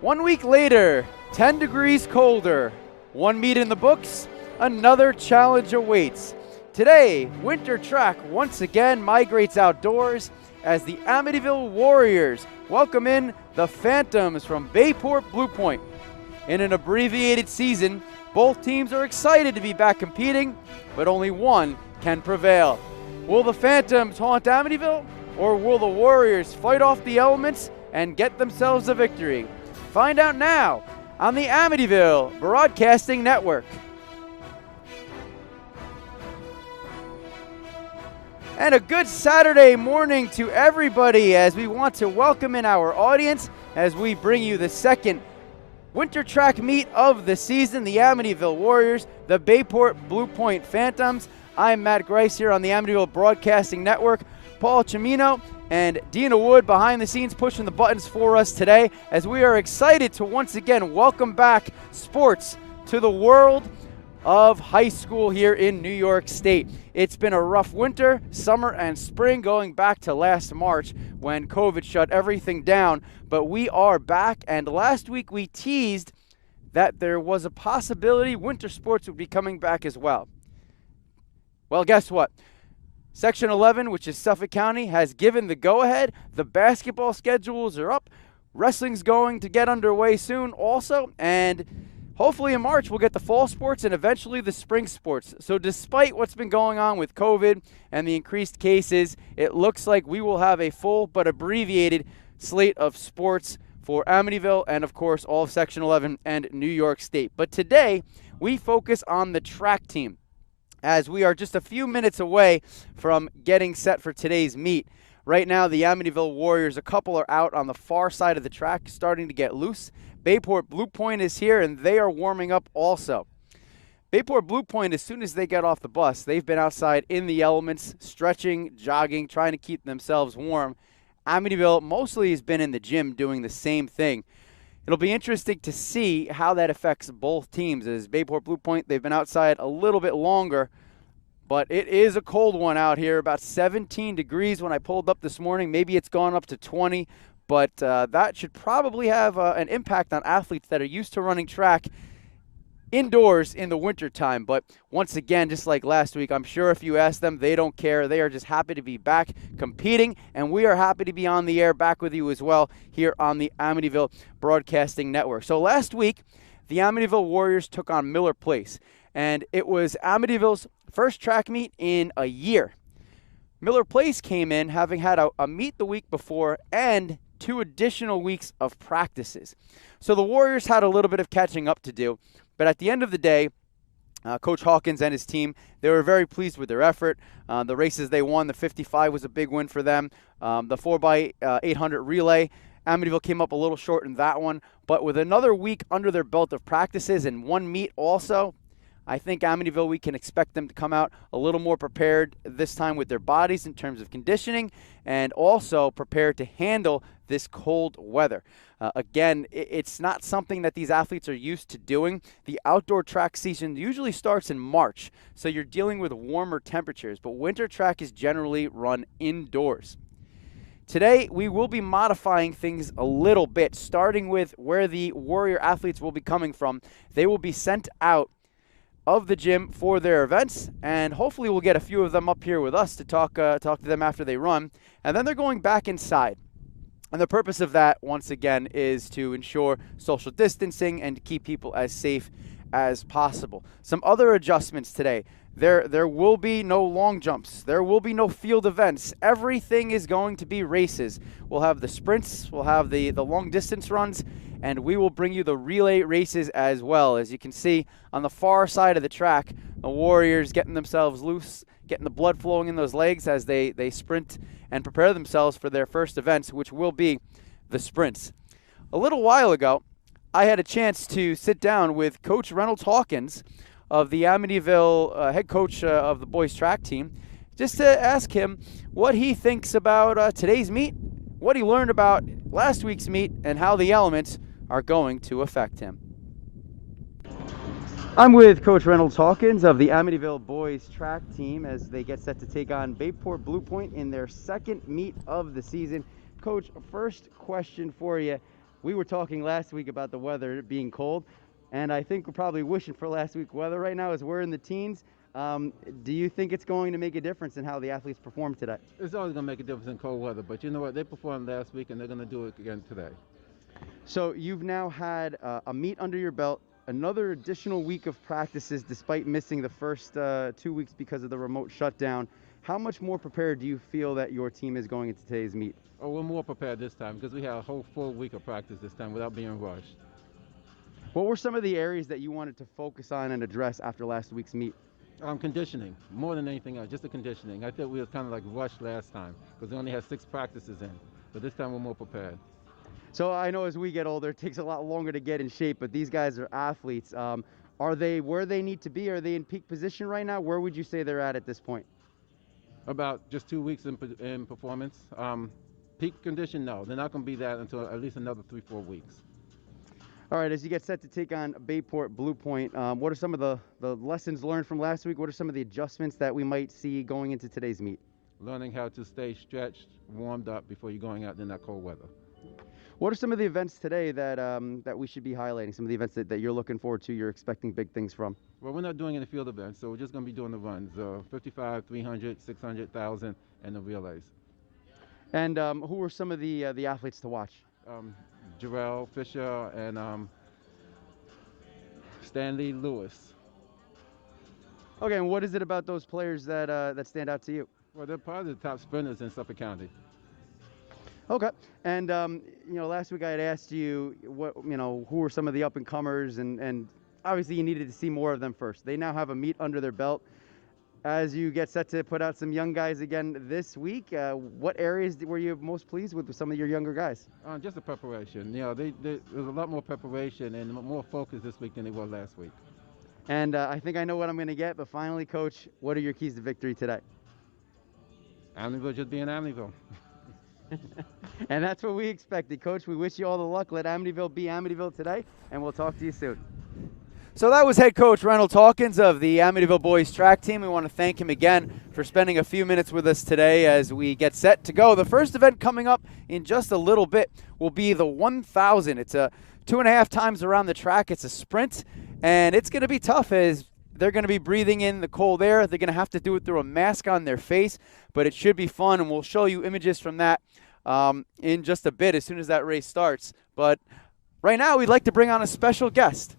1 week later, 10 degrees colder. One meet in the books, another challenge awaits. Today, winter track once again migrates outdoors as the Amityville Warriors welcome in the Phantoms from Bayport Blue Point. In an abbreviated season, both teams are excited to be back competing, but only one can prevail. Will the Phantoms haunt Amityville, or will the Warriors fight off the elements and get themselves a victory? Find out now on the Amityville Broadcasting Network. And a good Saturday morning to everybody as we want to welcome in our audience as we bring you the second winter track meet of the season, the Amityville Warriors, the Bayport Blue Point Phantoms. I'm Matt Grice here on the Amityville Broadcasting Network. Paul Cimino and Dina Wood behind the scenes pushing the buttons for us today as we are excited to once again welcome back sports to the world of high school here in New York State. It's been a rough winter, summer, and spring going back to last March when COVID shut everything down, but we are back, and last week we teased that there was a possibility winter sports would be coming back as well. Well, guess what? Section 11, which is Suffolk County, has given the go-ahead. The basketball schedules are up. Wrestling's going to get underway soon also, and hopefully in March we'll get the fall sports and eventually the spring sports. So despite what's been going on with COVID and the increased cases, it looks like we will have a full but abbreviated slate of sports for Amityville and, of course, all of Section 11 and New York State. But today we focus on the track team, as we are just a few minutes away from getting set for today's meet. Right now, the Amityville Warriors, a couple are out on the far side of the track, starting to get loose. Bayport Blue Point is here, and they are warming up also. Bayport Blue Point, as soon as they get off the bus, they've been outside in the elements, stretching, jogging, trying to keep themselves warm. Amityville mostly has been in the gym doing the same thing. It'll be interesting to see how that affects both teams. As Bayport Blue Point, they've been outside a little bit longer, but it is a cold one out here, about 17 degrees when I pulled up this morning. Maybe it's gone up to 20, but that should probably have an impact on athletes that are used to running track indoors in the wintertime. But once again, just like last week, I'm sure if you ask them, they don't care. They are just happy to be back competing, and we are happy to be on the air back with you as well here on the Amityville Broadcasting Network. So last week, the Amityville Warriors took on Miller Place, and it was Amityville's first track meet in a year. Miller Place came in having had a meet the week before and 2 additional weeks of practices. So the Warriors had a little bit of catching up to do. But at the end of the day, Coach Hawkins and his team, they were very pleased with their effort. The races they won, the 55 was a big win for them. The 4x800 relay, Amityville came up a little short in that one. But with another week under their belt of practices and one meet also, I think Amityville, we can expect them to come out a little more prepared this time with their bodies in terms of conditioning and also prepared to handle this cold weather. Again, it's not something that these athletes are used to doing. The outdoor track season usually starts in March, so you're dealing with warmer temperatures, but winter track is generally run indoors. Today, we will be modifying things a little bit, starting with where the Warrior athletes will be coming from. They will be sent out of the gym for their events, and hopefully we'll get a few of them up here with us to talk to them after they run, and then they're going back inside. And the purpose of that, once again, is to ensure social distancing and to keep people as safe as possible. Some other adjustments today. There will be no long jumps. There will be no field events. Everything is going to be races. We'll have the sprints, we'll have the long distance runs, and we will bring you the relay races as well. As you can see on the far side of the track, the Warriors getting themselves loose, getting the blood flowing in those legs as they sprint and prepare themselves for their first events, which will be the sprints. A little while ago, I had a chance to sit down with Coach Reynolds Hawkins of the Amityville, head coach of the boys track team, just to ask him what he thinks about today's meet, what he learned about last week's meet, and how the elements are going to affect him. I'm with Coach Reynolds Hawkins of the Amityville boys track team as they get set to take on Bayport Blue Point in their second meet of the season. Coach, first question for you. we were talking last week about the weather being cold, and I think we're probably wishing for last week weather right now as we're in the teens. Do you think it's going to make a difference in how the athletes perform today? It's always going to make a difference in cold weather, but you know what? They performed last week, and they're going to do it again today. So you've now had a meet under your belt, another additional week of practices despite missing the first 2 weeks because of the remote shutdown. How much more prepared do you feel that your team is going into today's meet? Oh, we're more prepared this time because we had a whole full week of practice this time without being rushed. What were some of the areas that you wanted to focus on and address after last week's meet? Conditioning, more than anything else, just the conditioning. I think we were kind of like rushed last time because we only had 6 practices in, but this time we're more prepared. So I know as we get older, it takes a lot longer to get in shape, but these guys are athletes. Are they where they need to be? Are they in peak position right now? Where would you say they're at this point? About just 2 weeks in performance. Peak condition, no. They're not going to be that until at least another 3-4 weeks. All right, as you get set to take on Bayport Blue Point, what are some of the lessons learned from last week? What are some of the adjustments that we might see going into today's meet? Learning how to stay stretched, warmed up before you're going out in that cold weather. What are some of the events today that that we should be highlighting? Some of the events that you're looking forward to, you're expecting big things from? Well, we're not doing any field events, so we're just going to be doing the runs, 55, 300, 600, 1,000, and the relays. And who are some of the athletes to watch? Jarrell Fisher and Stanley Lewis. Okay, and what is it about those players that that stand out to you? Well, they're probably the top sprinters in Suffolk County. Okay, and you know, last week I had asked you who were some of the up and comers, and obviously you needed to see more of them first. They now have a meet under their belt. As you get set to put out some young guys again this week, what areas were you most pleased with some of your younger guys? Just the preparation. You know, there's a lot more preparation and more focus this week than they were last week. And I think I know what I'm going to get, but finally, Coach, what are your keys to victory today? Amityville just being Amityville. And that's what we expected, Coach. We wish you all the luck. Let Amityville be Amityville today, and we'll talk to you soon. So that was head coach Reynolds Hawkins of the Amityville boys track team. We want to thank him again for spending a few minutes with us today as we get set to go. The first event coming up in just a little bit will be the 1,000. It's a 2.5 times around the track. It's a sprint, and it's going to be tough as they're going to be breathing in the cold air. They're going to have to do it through a mask on their face, but it should be fun, and we'll show you images from that in just a bit as soon as that race starts. But right now we'd like to bring on a special guest,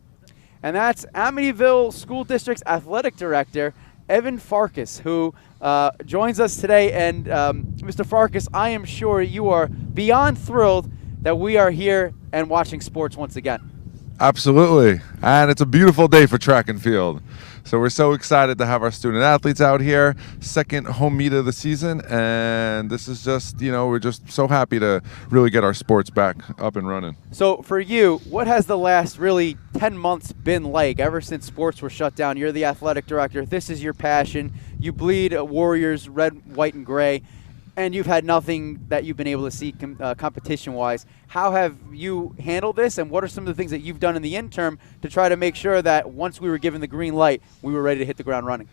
and that's Amityville School District's Athletic Director, Evan Farkas, who joins us today. And Mr. Farkas, I am sure you are beyond thrilled that we are here and watching sports once again. Absolutely, and it's a beautiful day for track and field. So we're so excited to have our student athletes out here, second home meet of the season, and this is just, you know, we're just so happy to really get our sports back up and running. So for you, what has the last really 10 months been like ever since sports were shut down? You're the athletic director. This is your passion. You bleed Warriors red, white, and gray, and you've had nothing that you've been able to see competition-wise. How have you handled this, and what are some of the things that you've done in the interim to try to make sure that once we were given the green light, we were ready to hit the ground running?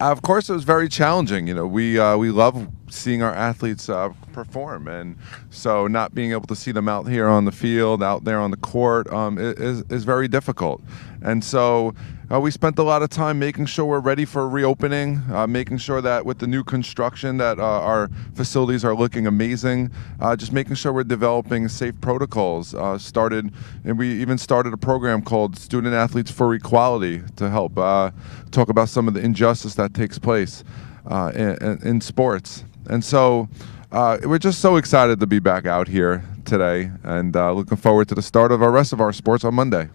Of course, it was very challenging. You know, we love seeing our athletes perform, and so not being able to see them out here on the field, out there on the court, is very difficult. And so we spent a lot of time making sure we're ready for reopening, making sure that with the new construction that our facilities are looking amazing, just making sure we're developing safe protocols. And we even started a program called Student Athletes for Equality to help talk about some of the injustice that takes place in sports. And so we're just so excited to be back out here today, and looking forward to the start of our rest of our sports on Monday.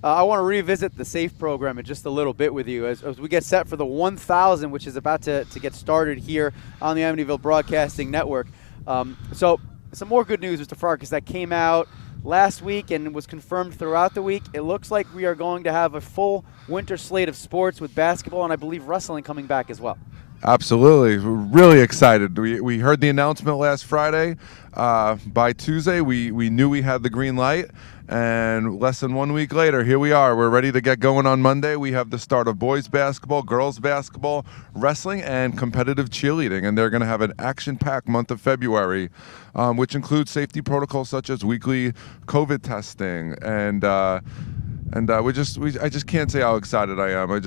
I want to revisit the SAFE program in just a little bit with you as we get set for the 1,000, which is about to get started here on the Amityville Broadcasting Network. So some more good news, Mr. Farkas, that came out last week and was confirmed throughout the week. It looks like we are going to have a full winter slate of sports with basketball and I believe wrestling coming back as well. Absolutely. We're really excited. We heard the announcement last Friday. By Tuesday, we knew we had the green light, And less than 1 week later, here we are. We're ready to get going on Monday. We have the start of boys basketball, girls basketball, wrestling, and competitive cheerleading. And they're going to have an action-packed month of February, which includes safety protocols such as weekly COVID testing. I just can't say how excited I am. I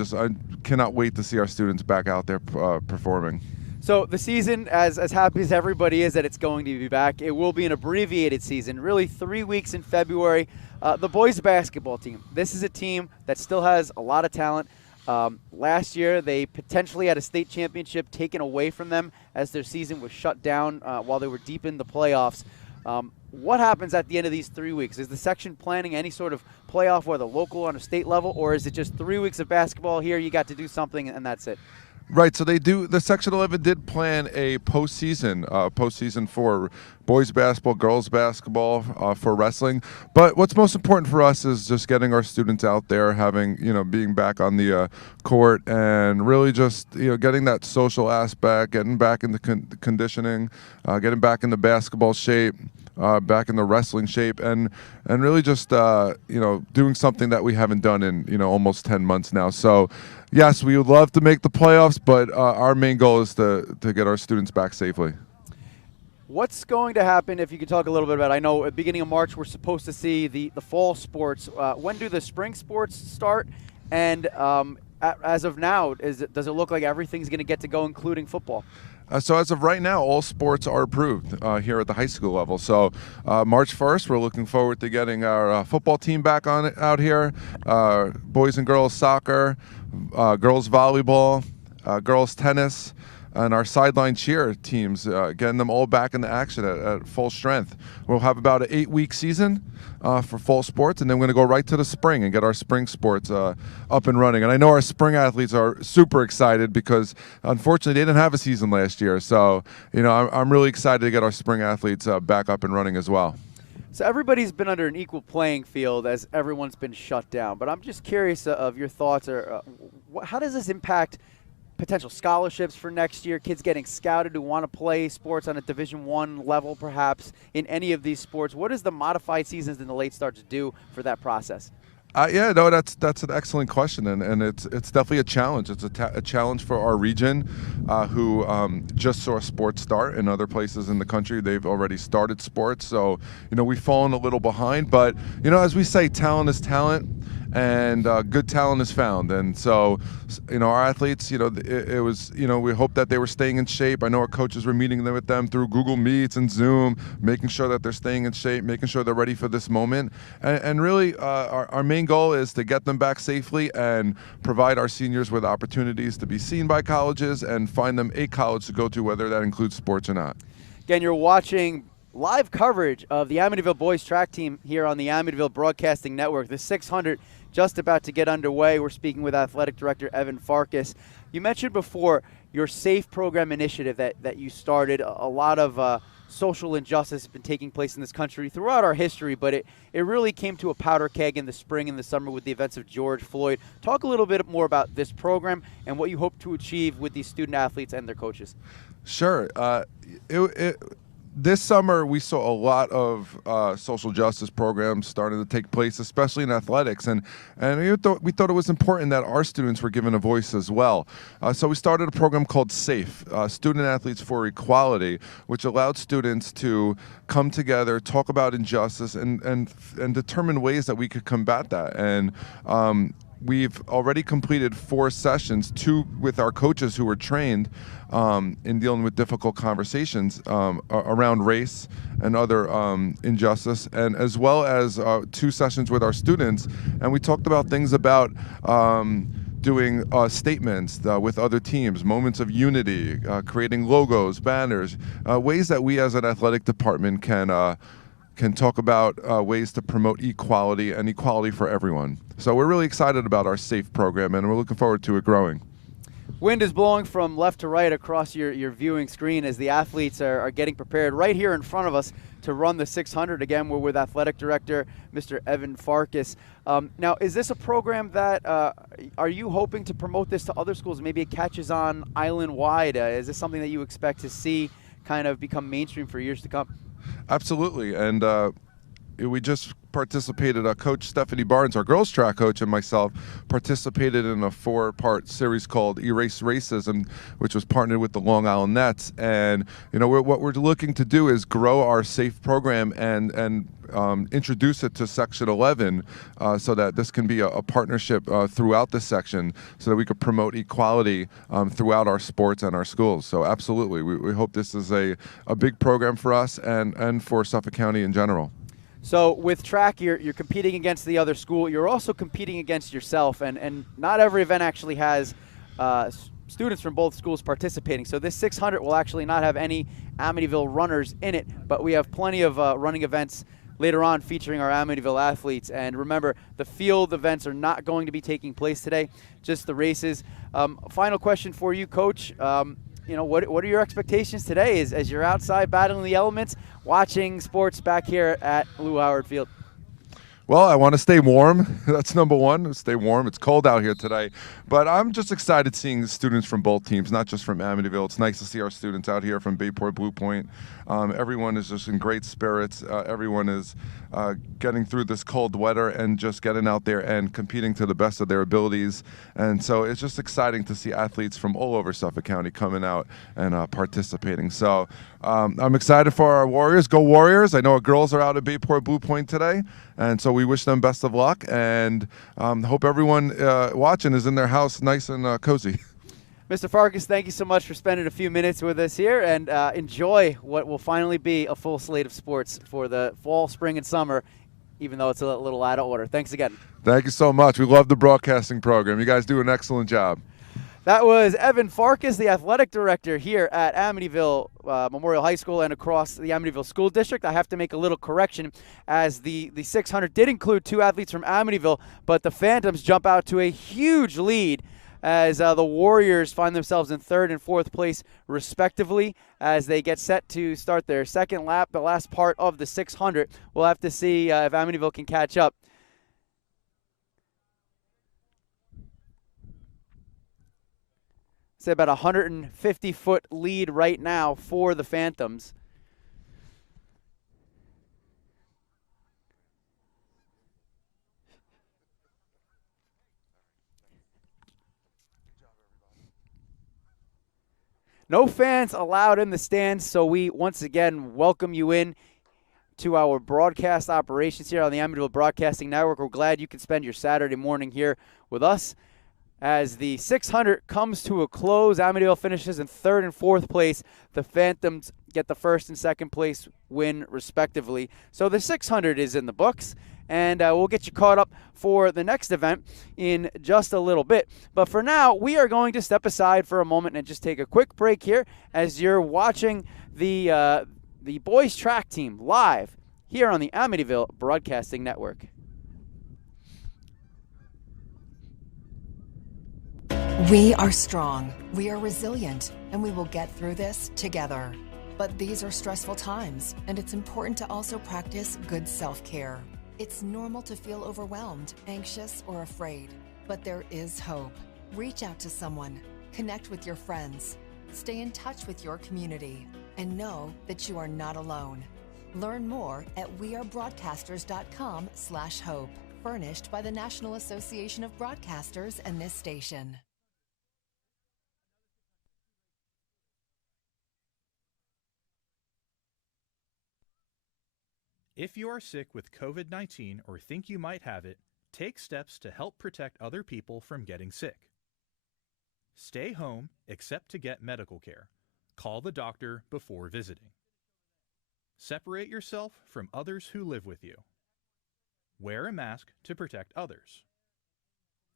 cannot wait to see our students back out there performing. So the season, as happy as everybody is that it's going to be back, it will be an abbreviated season, really 3 weeks in February. The boys basketball team, this is a team that still has a lot of talent. Last year, they potentially had a state championship taken away from them as their season was shut down while they were deep in the playoffs. What happens at the end of these 3 weeks? Is the section planning any sort of playoff, whether local or on a state level, or is it just 3 weeks of basketball here, you got to do something, and that's it? Right, so the Section 11 did plan a postseason for boys basketball, girls basketball, for wrestling. But what's most important for us is just getting our students out there, being back on the court, and really just getting that social aspect, getting back into conditioning, getting back into basketball shape. Back in the wrestling shape, and really just doing something that we haven't done in almost 10 months now. So yes, we would love to make the playoffs, but our main goal is to get our students back safely. What's going to happen, if you could talk a little bit about, I know at the beginning of March we're supposed to see the fall sports. When do the spring sports start? And as of now, does it look like everything's going to get to go, including football? So as of right now, all sports are approved here at the high school level. So March 1st, we're looking forward to getting our football team back out here, boys and girls soccer, girls volleyball, girls tennis, and our sideline cheer teams, getting them all back into action at full strength. We'll have about an 8-week season for fall sports, and then we're going to go right to the spring and get our spring sports up and running. And I know our spring athletes are super excited because, unfortunately, they didn't have a season last year. So, I'm really excited to get our spring athletes back up and running as well. So everybody's been under an equal playing field as everyone's been shut down. But I'm just curious of your thoughts. How does this impact potential scholarships for next year, kids getting scouted who want to play sports on a Division I level perhaps in any of these sports? What does the modified seasons and the late starts do for that process? That's an excellent question, and it's definitely a challenge. It's a challenge for our region, who just saw sports start. In other places in the country, they've already started sports. So, we've fallen a little behind. But, as we say, talent is talent, and good talent is found. And so, our athletes, it was, we hope that they were staying in shape. I know our coaches were meeting with them through Google Meets and Zoom, making sure that they're staying in shape, making sure they're ready for this moment. And really, our main goal is to get them back safely and provide our seniors with opportunities to be seen by colleges and find them a college to go to, whether that includes sports or not. Again, you're watching live coverage of the Amityville boys track team here on the Amityville Broadcasting Network. The 600 just about to get underway. We're speaking with Athletic Director Evan Farkas. You mentioned before your SAFE program initiative that you started. A lot of social injustice has been taking place in this country throughout our history, but it really came to a powder keg in the spring and the summer with the events of George Floyd. Talk a little bit more about this program and what you hope to achieve with these student athletes and their coaches. Sure. This summer, we saw a lot of social justice programs starting to take place, especially in athletics, and we thought it was important that our students were given a voice as well. So we started a program called SAFE, Student Athletes for Equality, which allowed students to come together, talk about injustice, and determine ways that we could combat that. And we've already completed 4 sessions, 2 with our coaches who were trained in dealing with difficult conversations around race and other injustice, and as well as 2 sessions with our students. And we talked about things about doing statements with other teams, moments of unity, creating logos, banners, ways that we as an athletic department can talk about ways to promote equality and equality for everyone. So we're really excited about our SAFE program, and we're looking forward to it growing. Wind is blowing from left to right across your viewing screen as the athletes are getting prepared right here in front of us to run the 600. Again, we're with Athletic Director Mr. Evan Farkas. Now, is this a program that, are you hoping to promote this to other schools? Maybe it catches on island-wide. Is this something that you expect to see kind of become mainstream for years to come? Absolutely, and we just participated, Coach Stephanie Barnes, our girls track coach, and myself participated in a 4-part series called Erase Racism, which was partnered with the Long Island Nets. And, what we're looking to do is grow our SAFE program and introduce it to Section 11 so that this can be a partnership throughout this section so that we could promote equality throughout our sports and our schools. So absolutely, we hope this is a big program for us and for Suffolk County in general. So with track, you're competing against the other school. You're also competing against yourself, and not every event actually has students from both schools participating. So this 600 will actually not have any Amityville runners in it, but we have plenty of running events later on featuring our Amityville athletes. And remember, the field events are not going to be taking place today, just the races. Final question for you, Coach. What are your expectations today as you're outside battling the elements, watching sports back here at Lou Howard Field? Well, I want to stay warm. That's number one, stay warm. It's cold out here today. But I'm just excited seeing students from both teams, not just from Amityville. It's nice to see our students out here from Bayport, Blue Point. Everyone is just in great spirits. Everyone is getting through this cold weather and just getting out there and competing to the best of their abilities. And so it's just exciting to see athletes from all over Suffolk County coming out and participating. So I'm excited for our Warriors. Go Warriors. I know our girls are out at Bayport, Blue Point today. And so we wish them best of luck and hope everyone watching is in their house nice and cozy. Mr. Farkas, thank you so much for spending a few minutes with us here, and enjoy what will finally be a full slate of sports for the fall, spring, and summer, even though it's a little out of order. Thanks again. Thank you so much. We love the broadcasting program. You guys do an excellent job. That was Evan Farkas, the athletic director here at Amityville Memorial High School and across the Amityville School District. I have to make a little correction, as the 600 did include 2 athletes from Amityville, but the Phantoms jump out to a huge lead as the Warriors find themselves in 3rd and 4th place respectively as they get set to start their second lap, the last part of the 600. We'll have to see if Amityville can catch up. It's about a 150-foot lead right now for the Phantoms. No fans allowed in the stands, so we once again welcome you in to our broadcast operations here on the Amityville Broadcasting Network. We're glad you can spend your Saturday morning here with us. As the 600 comes to a close, Amityville finishes in 3rd and 4th place. The Phantoms get the 1st and 2nd place win respectively. So the 600 is in the books, and we'll get you caught up for the next event in just a little bit. But for now, we are going to step aside for a moment and just take a quick break here as you're watching the boys track team live here on the Amityville Broadcasting Network. We are strong, we are resilient, and we will get through this together. But these are stressful times, and it's important to also practice good self-care. It's normal to feel overwhelmed, anxious, or afraid, but there is hope. Reach out to someone, connect with your friends, stay in touch with your community, and know that you are not alone. Learn more at wearebroadcasters.com/hope, furnished by the National Association of Broadcasters and this station. If you are sick with COVID-19 or think you might have it, take steps to help protect other people from getting sick. Stay home except to get medical care. Call the doctor before visiting. Separate yourself from others who live with you. Wear a mask to protect others.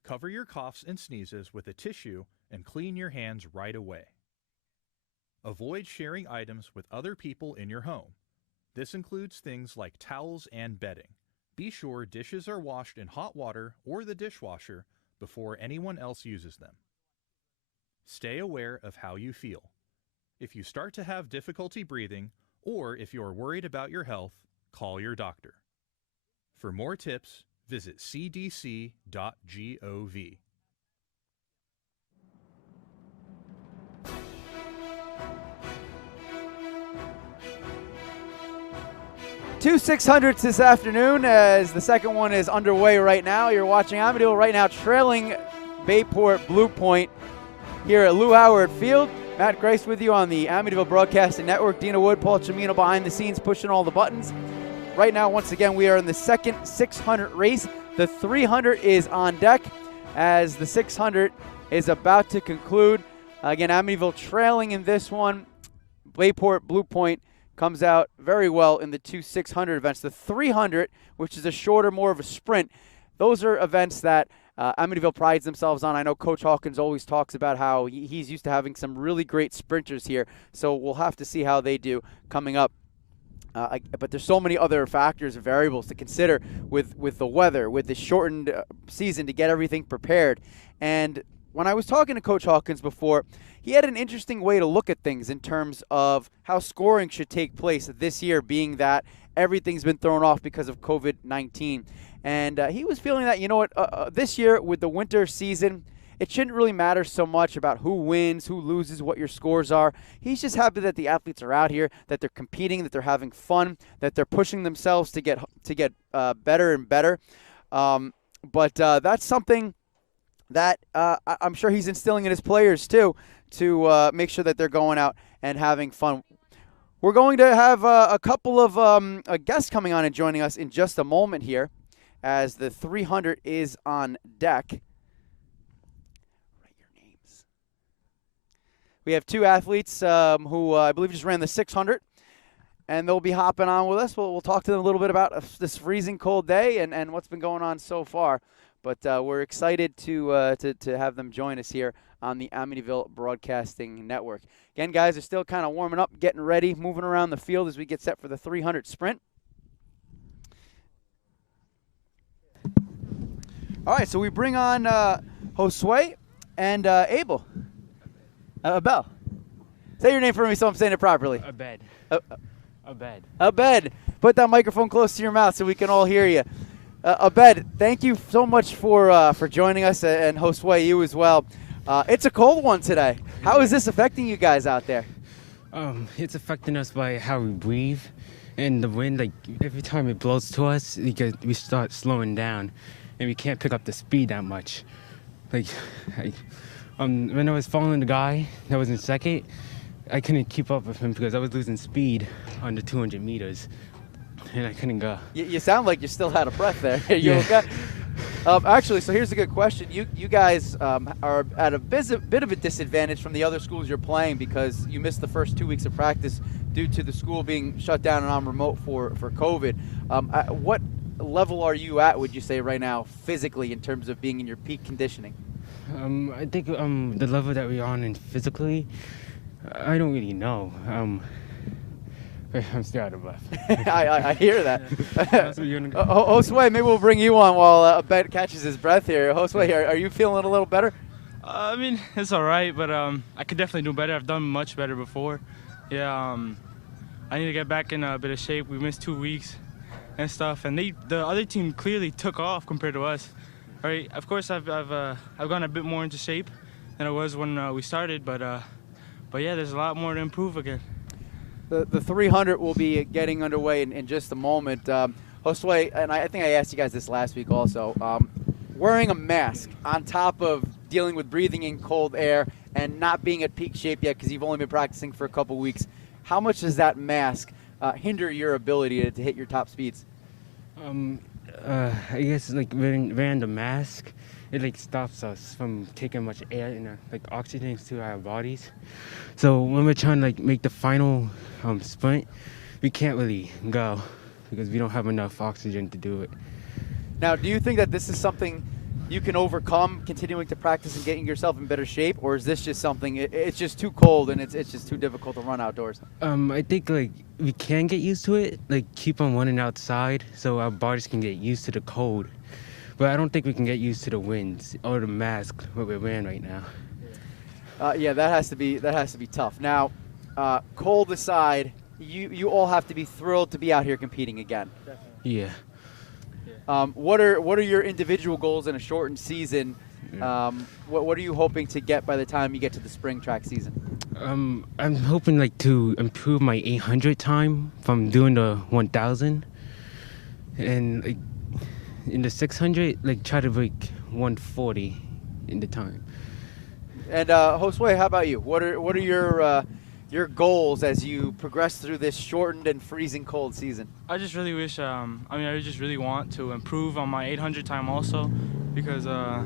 Cover your coughs and sneezes with a tissue and clean your hands right away. Avoid sharing items with other people in your home. This includes things like towels and bedding. Be sure dishes are washed in hot water or the dishwasher before anyone else uses them. Stay aware of how you feel. If you start to have difficulty breathing, or if you are worried about your health, call your doctor. For more tips, visit cdc.gov. Two 600s this afternoon as the second one is underway right now. You're watching Amityville right now trailing Bayport Blue Point here at Lou Howard Field. Matt Grace with you on the Amityville Broadcasting Network. Dina Wood, Paul Cimino behind the scenes pushing all the buttons. Right now, once again, we are in the second 600 race. The 300 is on deck as the 600 is about to conclude. Again, Amityville trailing in this one. Bayport Blue Point comes out very well in the two 600 events. The 300, which is a shorter, more of a sprint, those are events that Amityville prides themselves on. I know Coach Hawkins always talks about how he's used to having some really great sprinters here, so we'll have to see how they do coming up. But there's so many other factors and variables to consider with the weather, with the shortened season to get everything prepared. And when I was talking to Coach Hawkins before, he had an interesting way to look at things in terms of how scoring should take place this year, being that everything's been thrown off because of COVID-19. And he was feeling that, you know what, this year with the winter season, it shouldn't really matter so much about who wins, who loses, what your scores are. He's just happy that the athletes are out here, that they're competing, that they're having fun, that they're pushing themselves to get better and better. But that's something that I'm sure he's instilling in his players too, to make sure that they're going out and having fun. We're going to have a couple of guests coming on and joining us in just a moment here as the 300 is on deck. Write your names. We have two athletes who I believe just ran the 600, and they'll be hopping on with us. We'll talk to them a little bit about this freezing cold day and what's been going on so far. But we're excited to have them join us here on the Amityville Broadcasting Network. Again, guys are still kind of warming up, getting ready, moving around the field as we get set for the 300 sprint. All right, so we bring on Josue and Abel. Abel. Say your name for me so I'm saying it properly. Abed. Abed. Abed. Put that microphone close to your mouth so we can all hear you. Abed, thank you so much for joining us, and Josue, you as well. It's a cold one today. How is this affecting you guys out there? It's affecting us by how we breathe, and the wind. Like every time it blows to us, we start slowing down, and we can't pick up the speed that much. Like, when I was following the guy that was in second, I couldn't keep up with him because I was losing speed on the 200 meters. And I couldn't go. You sound like you still had a breath there. You yeah. Okay? Actually, so here's a good question. You guys are at a bit of a disadvantage from the other schools you're playing because you missed the first 2 weeks of practice due to the school being shut down and on remote for COVID. What level are you at, would you say, right now physically in terms of being in your peak conditioning? I think the level that we're on in physically, I don't really know. I'm still out of breath. I hear that. Josue, maybe we'll bring you on while Ben catches his breath here. Josue, are you feeling a little better? I mean, it's all right, but I could definitely do better. I've done much better before. Yeah, I need to get back in a bit of shape. We missed 2 weeks and stuff, and the other team clearly took off compared to us. Right? Of course, I've gone a bit more into shape than I was when we started, but yeah, there's a lot more to improve again. The 300 will be getting underway in just a moment. Josue, and I think I asked you guys this last week also, wearing a mask on top of dealing with breathing in cold air and not being at peak shape yet because you've only been practicing for a couple weeks, how much does that mask hinder your ability to hit your top speeds? I guess like wearing the mask, it like stops us from taking much air and like oxygen to our bodies. So when we're trying to like make the final sprint, we can't really go because we don't have enough oxygen to do it. Now, do you think that this is something you can overcome, continuing to practice and getting yourself in better shape, or is this just something it's just too cold and it's just too difficult to run outdoors? I think like we can get used to it, like keep on running outside so our bodies can get used to the cold. But I don't think we can get used to the winds or the mask what we're wearing right now. Yeah, that has to be tough. Now, cold aside, you all have to be thrilled to be out here competing again. Yeah. What are your individual goals in a shortened season? What are you hoping to get by the time you get to the spring track season? I'm hoping like to improve my 800 time from doing the 1,000. And like in the 600, like try to break 140 in the time. And Josue, how about you? What are your goals as you progress through this shortened and freezing cold season? I just really wish, I just really want to improve on my 800 time also, because I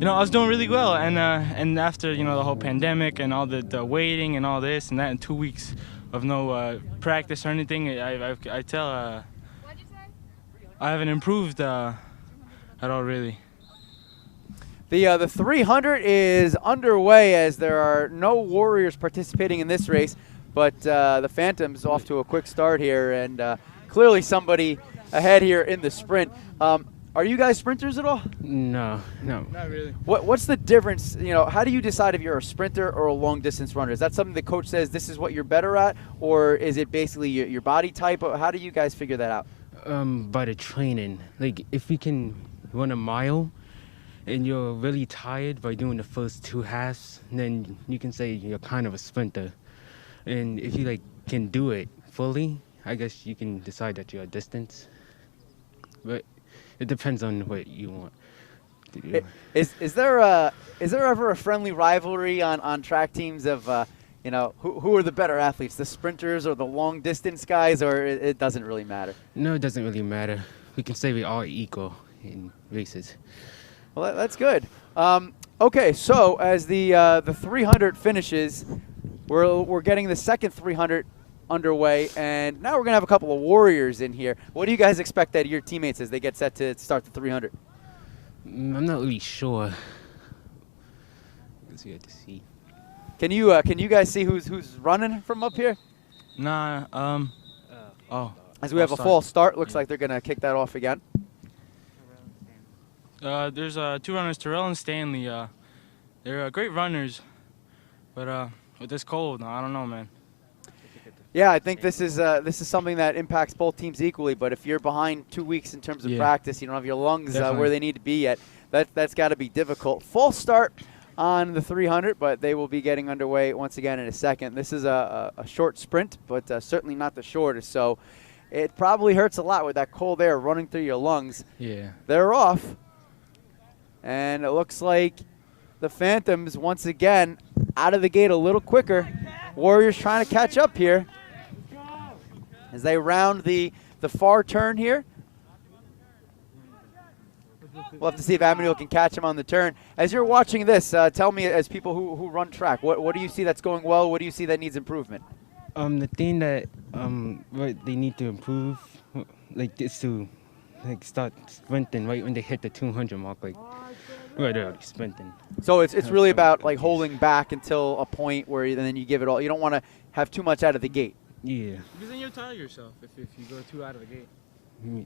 was doing really well, and after the whole pandemic and all the waiting and all this and that, in 2 weeks of no practice or anything, I tell I haven't improved at all really. The 300 is underway as there are no Warriors participating in this race, but the Phantoms off to a quick start here, and clearly somebody ahead here in the sprint. Are you guys sprinters at all? No. Not really. What's the difference? How do you decide if you're a sprinter or a long distance runner? Is that something the coach says this is what you're better at, or is it basically your body type? How do you guys figure that out? By the training. Like if you can run a mile and you're really tired by doing the first 2 halves, then you can say you're kind of a sprinter. And if you can do it fully, I guess you can decide that you're a distance. But it depends on what you want to do. Is there ever a friendly rivalry on track teams of who are the better athletes, the sprinters or the long distance guys, or it doesn't really matter? No, it doesn't really matter. We can say we are equal in races. Well, that's good. Okay, so as the 300 finishes, we're getting the second 300 underway, and now we're gonna have a couple of Warriors in here. What do you guys expect out of your teammates as they get set to start the 300? I'm not really sure. Because we have to see. Can you guys see who's running from up here? Nah. As we have a false start, looks like they're gonna kick that off again. There's 2 runners, Terrell and Stanley. They're great runners, but with this cold, I don't know, man. Yeah, I think this is something that impacts both teams equally. But if you're behind 2 weeks in terms of practice, you don't have your lungs where they need to be yet. That's got to be difficult. False start on the 300, but they will be getting underway once again in a second. This is a short sprint, but certainly not the shortest. So it probably hurts a lot with that cold air running through your lungs. Yeah. They're off, and it looks like the Phantoms once again out of the gate a little quicker. Warriors trying to catch up here as they round the far turn here. We'll have to see if Amityville can catch him on the turn. As you're watching this, tell me, as people who run track, what do you see that's going well? What do you see that needs improvement? The thing that what they need to improve, is to start sprinting right when they hit the 200 mark, they're already sprinting. So it's really about holding back until a point where then you give it all. You don't want to have too much out of the gate. Yeah. Because then you'll tire yourself if you go too out of the gate. Mm.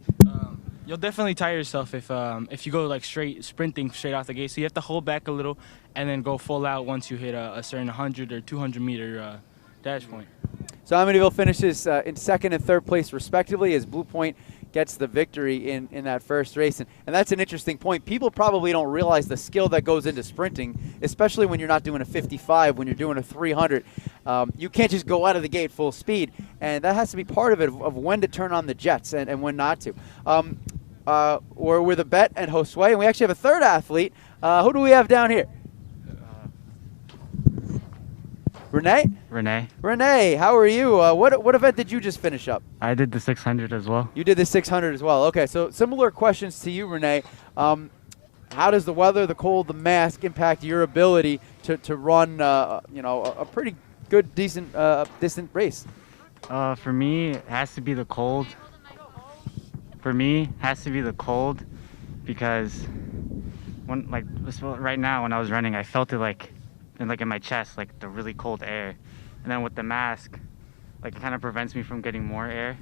You'll definitely tire yourself if you go sprinting straight off the gate. So you have to hold back a little and then go full out once you hit a certain 100 or 200 meter dash point. So Amityville finishes in second and third place respectively as Blue Point gets the victory in that first race. And that's an interesting point. People probably don't realize the skill that goes into sprinting, especially when you're not doing a 55, when you're doing a 300. You can't just go out of the gate full speed, and that has to be part of it, of when to turn on the jets and when not to. We're with Abet and Josue, and we actually have a third athlete. Who do we have down here? Renee? Renee, how are you? What event did you just finish up? I did the 600 as well. You did the 600 as well. Okay, so similar questions to you, Renee. How does the weather, the cold, the mask impact your ability to run, a pretty good, decent race? For me, it has to be the cold. Because right now when I was running, I felt it in my chest, the really cold air. And then with the mask, it kind of prevents me from getting more air.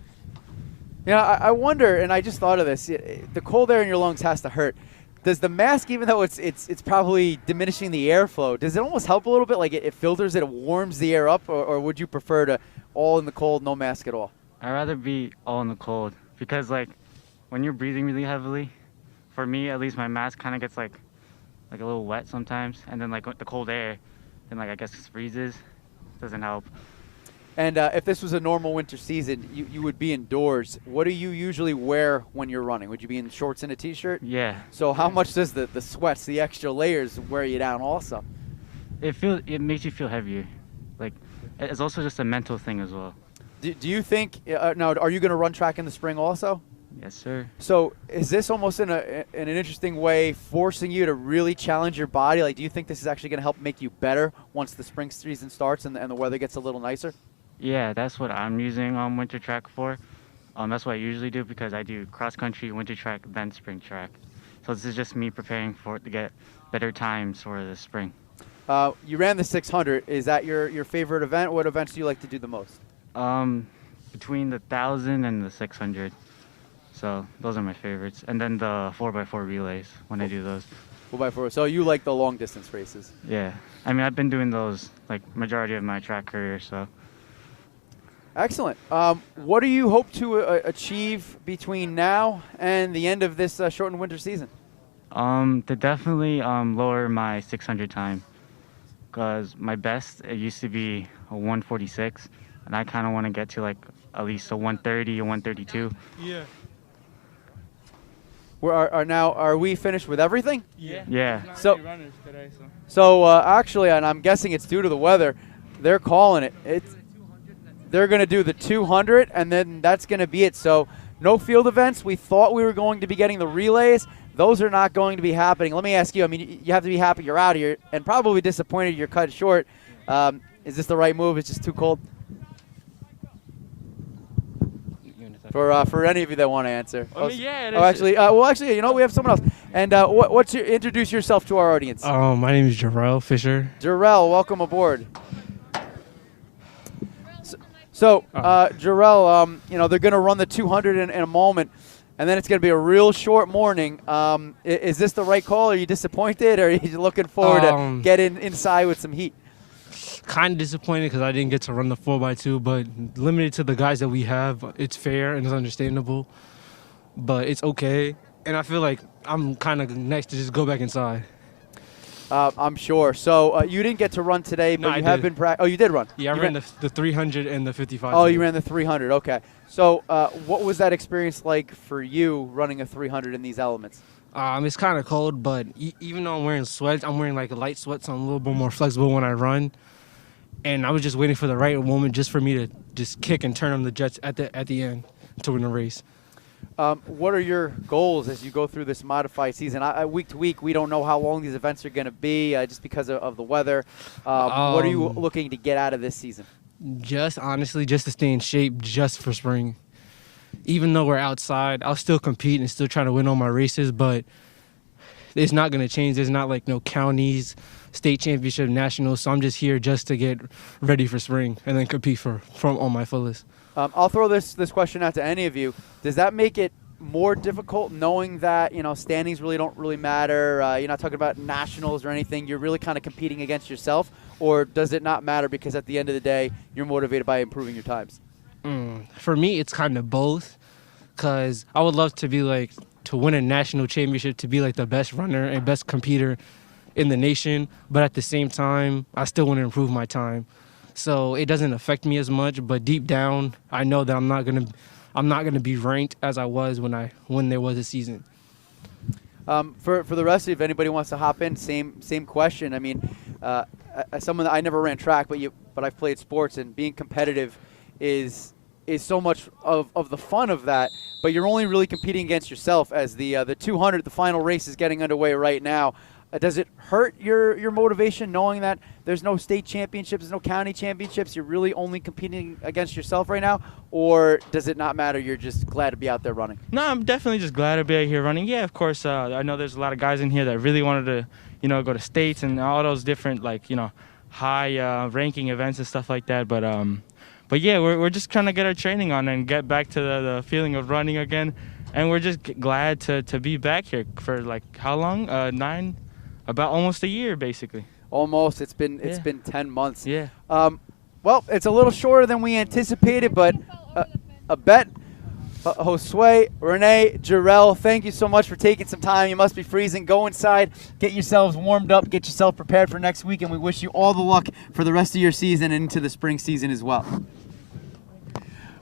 I wonder, and I just thought of this, the cold air in your lungs has to hurt. Does the mask, even though it's probably diminishing the airflow, does it almost help a little bit? It filters it, it warms the air up, or would you prefer to all in the cold, no mask at all? I'd rather be all in the cold because when you're breathing really heavily, for me at least, my mask kind of gets a little wet sometimes, and then the cold air, then I guess it freezes. Doesn't help. And if this was a normal winter season, you would be indoors. What do you usually wear when you're running? Would you be in shorts and a T-shirt? Yeah. So how much does the sweats, the extra layers, wear you down also? It makes you feel heavier. Like, it's also just a mental thing as well. Do you think, now, are you going to run track in the spring also? Yes, sir. So is this almost in an interesting way forcing you to really challenge your body? Like, do you think this is actually going to help make you better once the spring season starts and the weather gets a little nicer? Yeah, that's what I'm using winter track for. That's what I usually do because I do cross country, winter track, then spring track. So this is just me preparing for it to get better times for the spring. You ran the 600. Is that your favorite event? What events do you like to do the most? Between the 1,000 and the 600. So those are my favorites. And then the 4x4 relays when I do those. 4x4. So you like the long distance races? Yeah. I mean, I've been doing those like majority of my track career, so. Excellent. What do you hope to achieve between now and the end of this shortened winter season? To definitely lower my 600 time. Because my best, it used to be a 146, and I kind of want to get to like at least a 130, a 132. Yeah. Are we finished with everything? Yeah. Yeah. So, runners today, actually, and I'm guessing it's due to the weather, they're calling it. They're going to do the 200, and then that's going to be it. So no field events. We thought we were going to be getting the relays. Those are not going to be happening. Let me ask you, I mean, you have to be happy you're out here and probably disappointed you're cut short. Is this the right move? It's just too cold? For any of you that want to answer. I mean, yeah, it is. Actually, you know, we have someone else. And introduce yourself to our audience. My name is Jarrell Fisher. Jarrell, welcome aboard. So, Jarrell, you know, they're going to run the 200 in a moment, and then it's going to be a real short morning. Is this the right call? Are you disappointed, or are you looking forward to getting inside with some heat? Kind of disappointed because I didn't get to run the 4x2, but limited to the guys that we have, it's fair and it's understandable, but it's okay. And I feel like I'm kind of next to just go back inside. I'm sure. So you didn't get to run today, but you have been practicing. Oh, you did run? Yeah, I ran the 300 and the 55. Oh, you ran the 300. Okay. So what was that experience like for you running a 300 in these elements? It's kind of cold, but even though I'm wearing sweats, I'm wearing like a light sweat, so I'm a little bit more flexible when I run. And I was just waiting for the right moment just for me to just kick and turn on the jets at the end to win the race. What are your goals as you go through this modified season? Week to week, we don't know how long these events are going to be just because of the weather. What are you looking to get out of this season? Honestly, just to stay in shape just for spring. Even though we're outside, I'll still compete and still try to win all my races, but it's not going to change. There's not like no counties, state championship, nationals, so I'm just here just to get ready for spring and then compete from on my fullest. I'll throw this question out to any of you. Does that make it more difficult knowing that, you know, standings don't really matter? You're not talking about nationals or anything. You're really kind of competing against yourself, or does it not matter because at the end of the day, you're motivated by improving your times? For me, it's kind of both, because I would love to be to win a national championship, to be like the best runner and best competitor in the nation, but at the same time, I still want to improve my time. So it doesn't affect me as much, but deep down, I know that I'm not gonna be ranked as I was when there was a season. For the rest of you, if anybody wants to hop in, same question. I mean, as someone that I never ran track, but I've played sports, and being competitive is so much of the fun of that. But you're only really competing against yourself as the 200, the final race is getting underway right now. Does it hurt your motivation knowing that there's no state championships, there's no county championships, you're really only competing against yourself right now? Or does it not matter, you're just glad to be out there running? No, I'm definitely just glad to be out here running. Yeah, of course, I know there's a lot of guys in here that really wanted to, you know, go to states and all those different, high ranking events and stuff like that. But yeah, we're just trying to get our training on and get back to the feeling of running again. And we're just glad to be back here for how long? About almost a year, basically. Almost. It's been 10 months. Yeah. Well, it's a little shorter than we anticipated, but Abet, Josue, Renee, Jarrell, thank you so much for taking some time. You must be freezing. Go inside, get yourselves warmed up, get yourself prepared for next week, and we wish you all the luck for the rest of your season and into the spring season as well.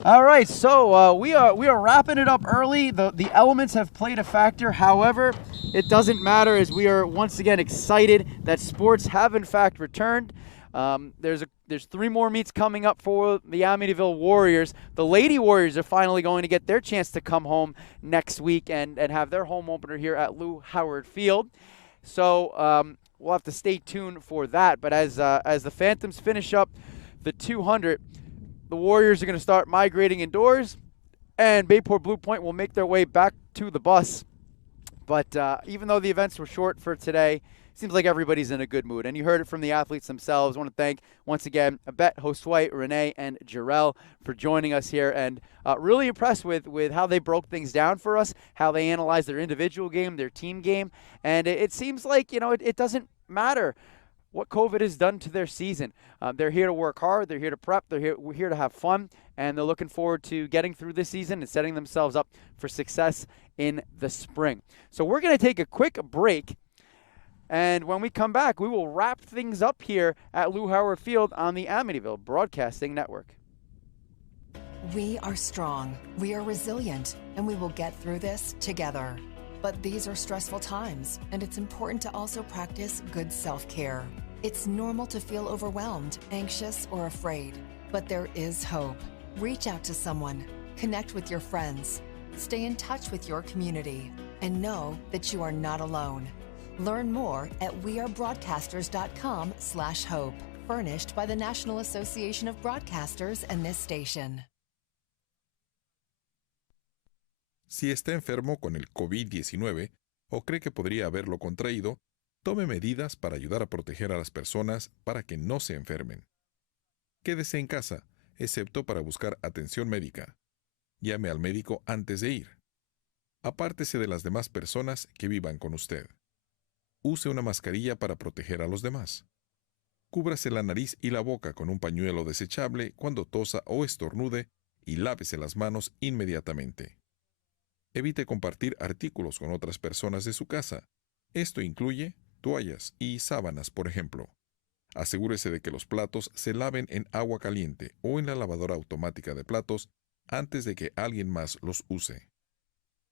All right, so we are wrapping it up early. The elements have played a factor. However, it doesn't matter, as we are once again excited that sports have in fact returned. There's 3 more meets coming up for the Amityville Warriors. The Lady Warriors are finally going to get their chance to come home next week and have their home opener here at Lou Howard Field. So we'll have to stay tuned for that. But as the Phantoms finish up the 200, the Warriors are going to start migrating indoors, and Bayport Blue Point will make their way back to the bus. But even though the events were short for today, it seems like everybody's in a good mood. And you heard it from the athletes themselves. I want to thank, once again, Abet, Josue, Renee, and Jarrell for joining us here. And really impressed with how they broke things down for us, how they analyzed their individual game, their team game. And it seems like, it doesn't matter what COVID has done to their season. They're here to work hard. They're here to prep. We're here to have fun, and they're looking forward to getting through this season and setting themselves up for success in the spring. So we're going to take a quick break, and when we come back, we will wrap things up here at Lou Howard Field on the Amityville Broadcasting Network. We are strong, we are resilient, and we will get through this together. But these are stressful times, and it's important to also practice good self-care. It's normal to feel overwhelmed, anxious, or afraid, but there is hope. Reach out to someone, connect with your friends, stay in touch with your community, and know that you are not alone. Learn more at wearebroadcasters.com/hope, furnished by the National Association of Broadcasters and this station. Si está enfermo con el COVID-19 o cree que podría haberlo contraído, tome medidas para ayudar a proteger a las personas para que no se enfermen. Quédese en casa, excepto para buscar atención médica. Llame al médico antes de ir. Apártese de las demás personas que vivan con usted. Use una mascarilla para proteger a los demás. Cúbrase la nariz y la boca con un pañuelo desechable cuando tosa o estornude y lávese las manos inmediatamente. Evite compartir artículos con otras personas de su casa. Esto incluye toallas y sábanas, por ejemplo. Asegúrese de que los platos se laven en agua caliente o en la lavadora automática de platos antes de que alguien más los use.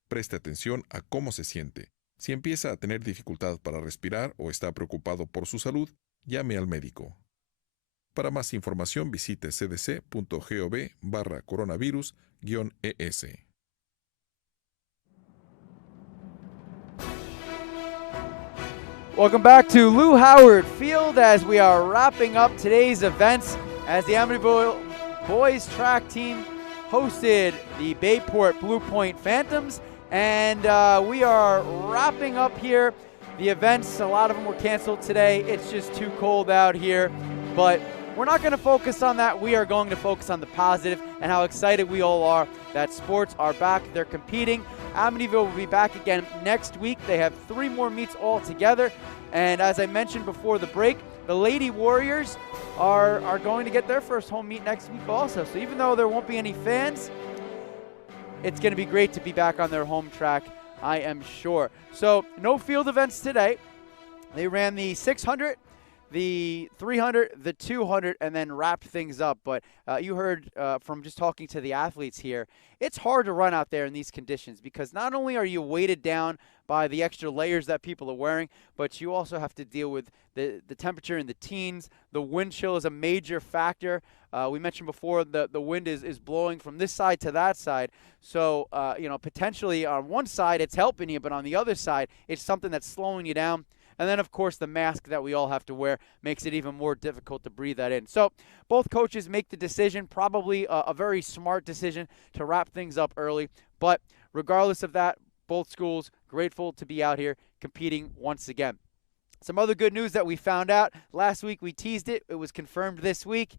Preste atención a cómo se siente. Si empieza a tener dificultad para respirar o está preocupado por su salud, llame al médico. Para más información visite cdc.gov/coronavirus-es. Welcome back to Lou Howard Field as we are wrapping up today's events as the Amityville boys track team hosted the Bayport Blue Point Phantoms, and we are wrapping up here the events. A lot of them were canceled today. It's just too cold out here, but we're not going to focus on that. We are going to focus on the positive and how excited we all are that sports are back. They're competing. Amityville will be back again next week. They have 3 more meets all together. And as I mentioned before the break, the Lady Warriors are going to get their first home meet next week also. So even though there won't be any fans, it's going to be great to be back on their home track, I am sure. So no field events today. They ran the 600, the 300, the 200, and then wrapped things up. But you heard from just talking to the athletes here, it's hard to run out there in these conditions because not only are you weighted down by the extra layers that people are wearing, but you also have to deal with the temperature in the teens. The wind chill is a major factor. We mentioned before the wind is blowing from this side to that side. So, potentially on one side it's helping you, but on the other side it's something that's slowing you down. And then, of course, the mask that we all have to wear makes it even more difficult to breathe that in. So both coaches make the decision, probably a very smart decision to wrap things up early. But regardless of that, both schools grateful to be out here competing once again. Some other good news that we found out. Last week we teased it. It was confirmed this week.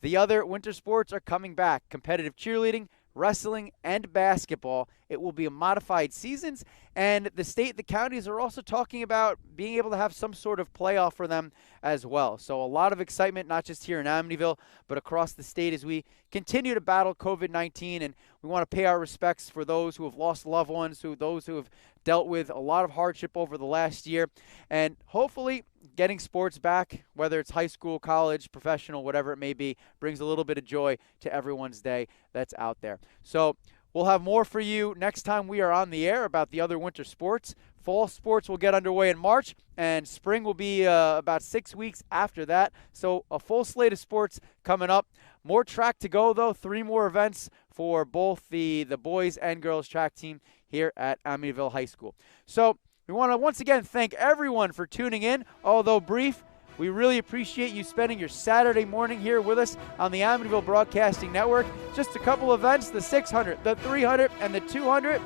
The other winter sports are coming back. Competitive cheerleading, wrestling, and basketball. It will be a modified seasons, And the state, the counties are also talking about being able to have some sort of playoff for them as well. So a lot of excitement, not just here in Amityville, but across the state as we continue to battle COVID-19. And we want to pay our respects for those who have lost loved ones, those who have dealt with a lot of hardship over the last year. And hopefully getting sports back, whether it's high school, college, professional, whatever it may be, brings a little bit of joy to everyone's day that's out there. So we'll have more for you next time we are on the air about the other winter sports. Fall sports will get underway in March, and spring will be about 6 weeks after that. So a full slate of sports coming up. More track to go, though. 3 more events for both the boys and girls track team here at Amityville High School. So we want to once again thank everyone for tuning in. Although brief, we really appreciate you spending your Saturday morning here with us on the Amityville Broadcasting Network. Just a couple events, the 600, the 300, and the 200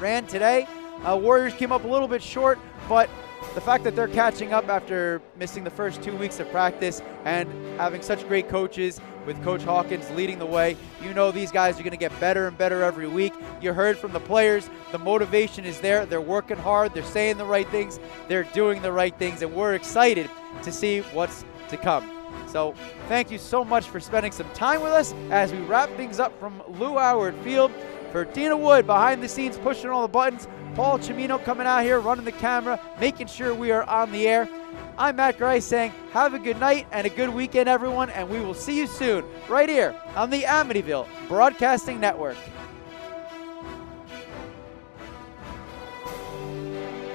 ran today. Warriors came up a little bit short, but the fact that they're catching up after missing the first 2 weeks of practice and having such great coaches with Coach Hawkins leading the way, you know these guys are going to get better and better every week. You heard from the players, the motivation is there. They're working hard. They're saying the right things. They're doing the right things, and we're excited to see what's to come. So thank you so much for spending some time with us as we wrap things up from Lou Howard Field. For Dina Wood behind the scenes pushing all the buttons, Paul Cimino coming out here running the camera, making sure we are on the air. I'm Matt Grice saying have a good night and a good weekend, everyone, and we will see you soon right here on the Amityville Broadcasting Network.